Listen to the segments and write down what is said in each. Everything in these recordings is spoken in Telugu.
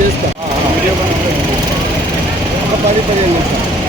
చేస్తా. ఒక పది పదిహేను నిమిషాలు.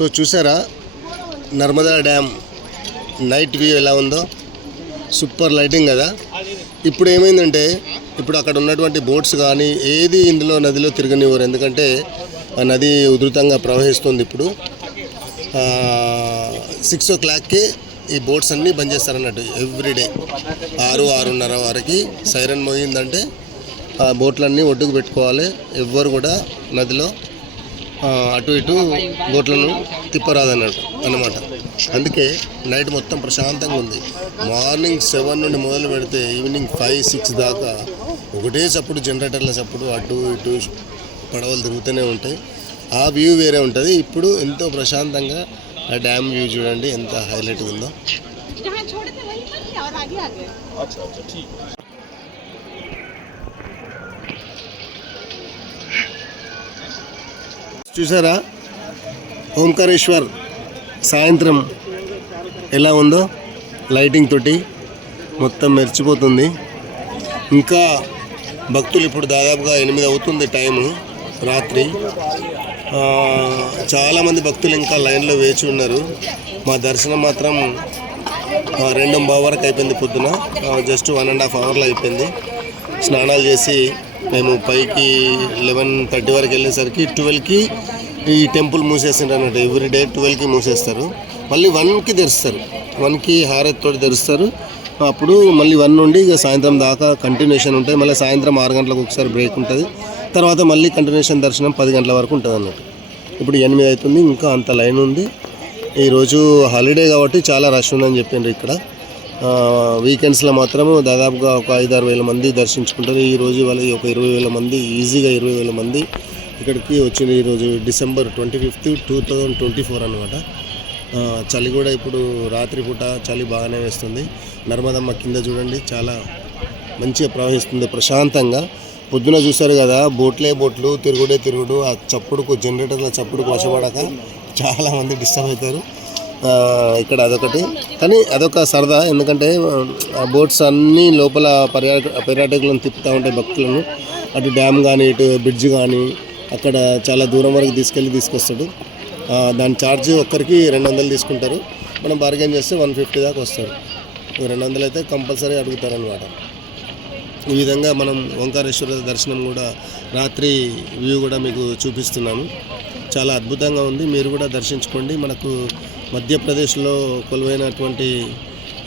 సో చూసారా? నర్మదా డ్యామ్ నైట్ వ్యూ ఎలా ఉందో? సూపర్ లైటింగ్ కదా? ఇప్పుడు ఏమైందంటే ఇప్పుడు అక్కడ ఉన్నటువంటి బోట్స్ కానీ ఏది ఇందులో నదిలో తిరగనివ్వరు. ఎందుకంటే ఆ నది ఉధృతంగా ప్రవహిస్తుంది ఇప్పుడు. సిక్స్ ఓ క్లాక్కి ఈ బోట్స్ అన్నీ బంద్ చేస్తారన్నట్టు ఎవ్రీడే ఆరు ఆరున్నర వరకు సైరన్ మోగిందంటే ఆ బోట్లన్నీ ఒడ్డుకు పెట్టుకోవాలి. ఎవ్వరు కూడా నదిలో అటు ఇటు బోట్లను తిప్పరాదన్నట్టు అన్నమాట. అందుకే నైట్ మొత్తం ప్రశాంతంగా ఉంది. మార్నింగ్ సెవెన్ నుండి మొదలు పెడితే ఈవినింగ్ ఫైవ్ సిక్స్ దాకా ఒకటే చప్పుడు జనరేటర్ల చప్పుడు అటు ఇటు పడవలు తిరుగుతూనే ఉంటాయి. ఆ వ్యూ వేరే ఉంటుంది. ఇప్పుడు ఎంతో ప్రశాంతంగా ఆ డ్యామ్ వ్యూ చూడండి ఎంత హైలైట్ ఉందో. చూసారా? ఓంకారేశ్వర్ సాయంత్రం ఎలా ఉందో లైటింగ్ తోటి మొత్తం మెరిచిపోతుంది. ఇంకా భక్తులు ఇప్పుడు దాదాపుగా ఎనిమిది అవుతుంది టైము రాత్రి. చాలామంది భక్తులు ఇంకా లైన్లో వేచి ఉన్నారు. మా దర్శనం మాత్రం రెండు వరకు అయిపోయింది పొద్దున. జస్ట్ వన్ అండ్ హాఫ్ అవర్లో అయిపోయింది. స్నానాలు చేసి మేము పైకి లెవెన్ థర్టీ వరకు వెళ్ళేసరికి ట్వెల్వ్కి ఈ టెంపుల్ మూసేస్తారు అన్నట్టు. ఎవ్రీ డే ట్వెల్వ్కి మూసేస్తారు. మళ్ళీ వన్కి తెరుస్తారు. వన్కి హారతితో తెరుస్తారు. అప్పుడు మళ్ళీ వన్ నుండి ఇక సాయంత్రం దాకా కంటిన్యూషన్ ఉంటుంది. మళ్ళీ సాయంత్రం ఆరు గంటలకు ఒకసారి బ్రేక్ ఉంటుంది. తర్వాత మళ్ళీ కంటిన్యూషన్ దర్శనం పది గంటల వరకు ఉంటుంది అన్నట్టు. ఇప్పుడు ఎనిమిది అవుతుంది. ఇంకా అంత లైన్ ఉంది. ఈరోజు హాలిడే కాబట్టి చాలా రష్ ఉందని చెప్పిండ్రు ఇక్కడ. వీకెండ్స్లో మాత్రము దాదాపుగా ఒక ఐదు ఆరు వేల మంది దర్శించుకుంటారు. ఈ రోజు వాళ్ళకి ఒక ఇరవై వేల మంది ఈజీగా ఇరవై వేల మంది ఇక్కడికి వచ్చింది ఈరోజు December twenty fifth two thousand twenty four అనమాట చలి కూడా ఇప్పుడు రాత్రిపూట చలి బాగానే వేస్తుంది. నర్మదమ్మ కింద చూడండి చాలా మంచిగా ప్రవహిస్తుంది ప్రశాంతంగా. పొద్దున చూశారు కదా బోట్లే బోట్లు తిరుగుడే తిరుగుడు ఆ చప్పుడుకు జనరేటర్ల చప్పుడుకు వశపడక చాలామంది డిస్టర్బ్ అవుతారు. ఇక్కడ అదొకటి. కానీ అదొక సరదా ఎందుకంటే ఆ బోట్స్ అన్నీ లోపల పర్యాటక పర్యాటకులను తిప్పుతూ ఉంటాయి భక్తులను. అటు డ్యామ్ కానీ ఇటు బ్రిడ్జ్ కానీ అక్కడ చాలా దూరం వరకు తీసుకెళ్ళి తీసుకొస్తాడు. దాని ఛార్జ్ ఒక్కరికి రెండు వందలు తీసుకుంటారు. మనం బార్గెన్ చేస్తే వన్ ఫిఫ్టీ దాకా వస్తారు. రెండు వందలు అయితే కంపల్సరీ అడుగుతారనమాట ఈ విధంగా మనం ఓంకారేశ్వర దర్శనం కూడా రాత్రి వ్యూ కూడా మీకు చూపిస్తున్నాను. చాలా అద్భుతంగా ఉంది. మీరు కూడా దర్శించుకోండి. మనకు మధ్యప్రదేశ్లో కొలువైనటువంటి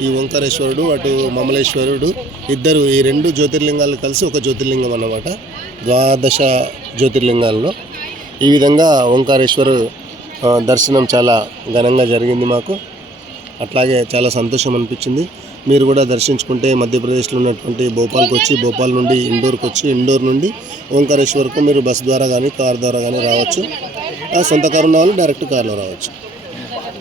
ఈ ఓంకారేశ్వరుడు అటు మమలేశ్వరుడు ఇద్దరు ఈ రెండు జ్యోతిర్లింగాలు కలిసి ఒక జ్యోతిర్లింగం అన్నమాట. ద్వాదశ జ్యోతిర్లింగాల్లో. ఈ విధంగా ఓంకారేశ్వరు దర్శనం చాలా ఘనంగా జరిగింది మాకు. అట్లాగే చాలా సంతోషం అనిపించింది. మీరు కూడా దర్శించుకుంటే మధ్యప్రదేశ్లో ఉన్నటువంటి భోపాల్కి వచ్చి భోపాల్ నుండి ఇండోర్కి వచ్చి ఇండోర్ నుండి ఓంకారేశ్వర్కు మీరు బస్ ద్వారా కానీ కార్ ద్వారా కానీ రావచ్చు. ఆ, సొంత కారు ఉన్న వాళ్ళు డైరెక్ట్ కార్లో రావచ్చు.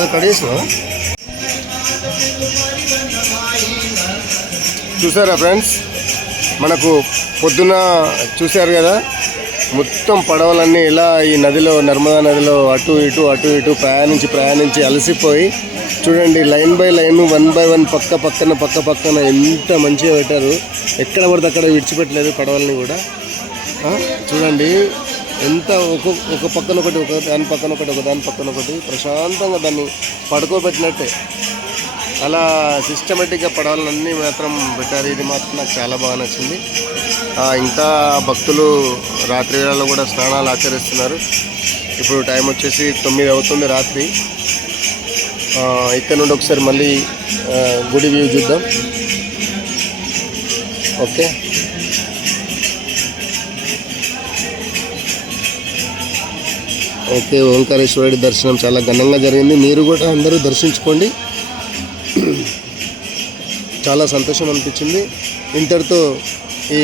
అది కడేసిన చూసారా ఫ్రెండ్స్? మనకు పొద్దున చూశారు కదా మొత్తం పడవలన్నీ ఇలా ఈ నదిలో నర్మదా నదిలో అటు ఇటు అటు ఇటు ప్రయాణించి ప్రయాణించి అలసిపోయి చూడండి line by line one by one పక్క పక్కన పక్క పక్కన ఎంత మంచిగా పెట్టారు. ఎక్కడ పడితే అక్కడ విడిచిపెట్టలేదు పడవల్ని కూడా. చూడండి ఎంత ఒక ఒక పక్కన ఒకటి ఒక దాని పక్కన ఒకటి ఒక దాని పక్కన ఒకటి ప్రశాంతంగా దాన్ని పడుకోబెట్టినట్టే. అలా సిస్టమేటిక్గా పడవలన్నీ మాత్రం పెట్టారు. ఇది మాత్రం నాకు చాలా బాగా నచ్చింది. ఇంకా భక్తులు రాత్రి వేళలో కూడా స్నానాలు ఆచరిస్తున్నారు. ఇప్పుడు టైం వచ్చేసి తొమ్మిది అవుతుంది రాత్రి. ఇక్కడ నుండి ఒకసారి మళ్ళీ గుడి వ్యూ చూద్దాం. ఓకే. ఓకే ఓంకారేశ్వరుడి దర్శనం చాలా ఘనంగా జరిగింది. మీరు కూడా అందరూ దర్శించుకోండి. చాలా సంతోషం అనిపించింది. ఇంతటితో ఈ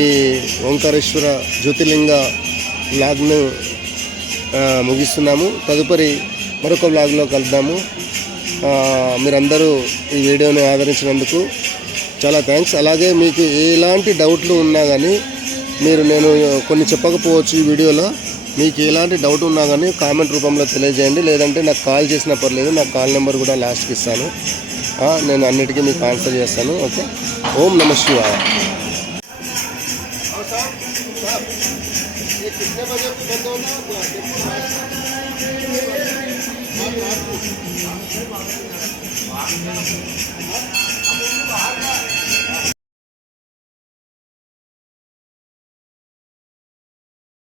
ఓంకారేశ్వర జ్యోతిర్లింగ వ్లాగ్ను ముగిస్తున్నాము. తదుపరి మరొక వ్లాగ్లో కలుద్దాము. మీరందరూ ఈ వీడియోని ఆదరించినందుకు చాలా థ్యాంక్స్. అలాగే మీకు ఎలాంటి డౌట్లు ఉన్నా కానీ మీరు నేను కొన్ని చెప్పకపోవచ్చు ఈ వీడియోలో. మీకు ఎలాంటి డౌట్ ఉన్నా కానీ కామెంట్ రూపంలో తెలియజేయండి లేదంటే నాకు కాల్ చేసినా పర్లేదు నా కాల్ నెంబర్ కూడా లాస్ట్కి ఇస్తాను ఆ, నేను అన్నిటికీ మీకు ఆన్సర్ చేస్తాను ఓకే ఓం నమ శివాయ कितने बजे बंद होगा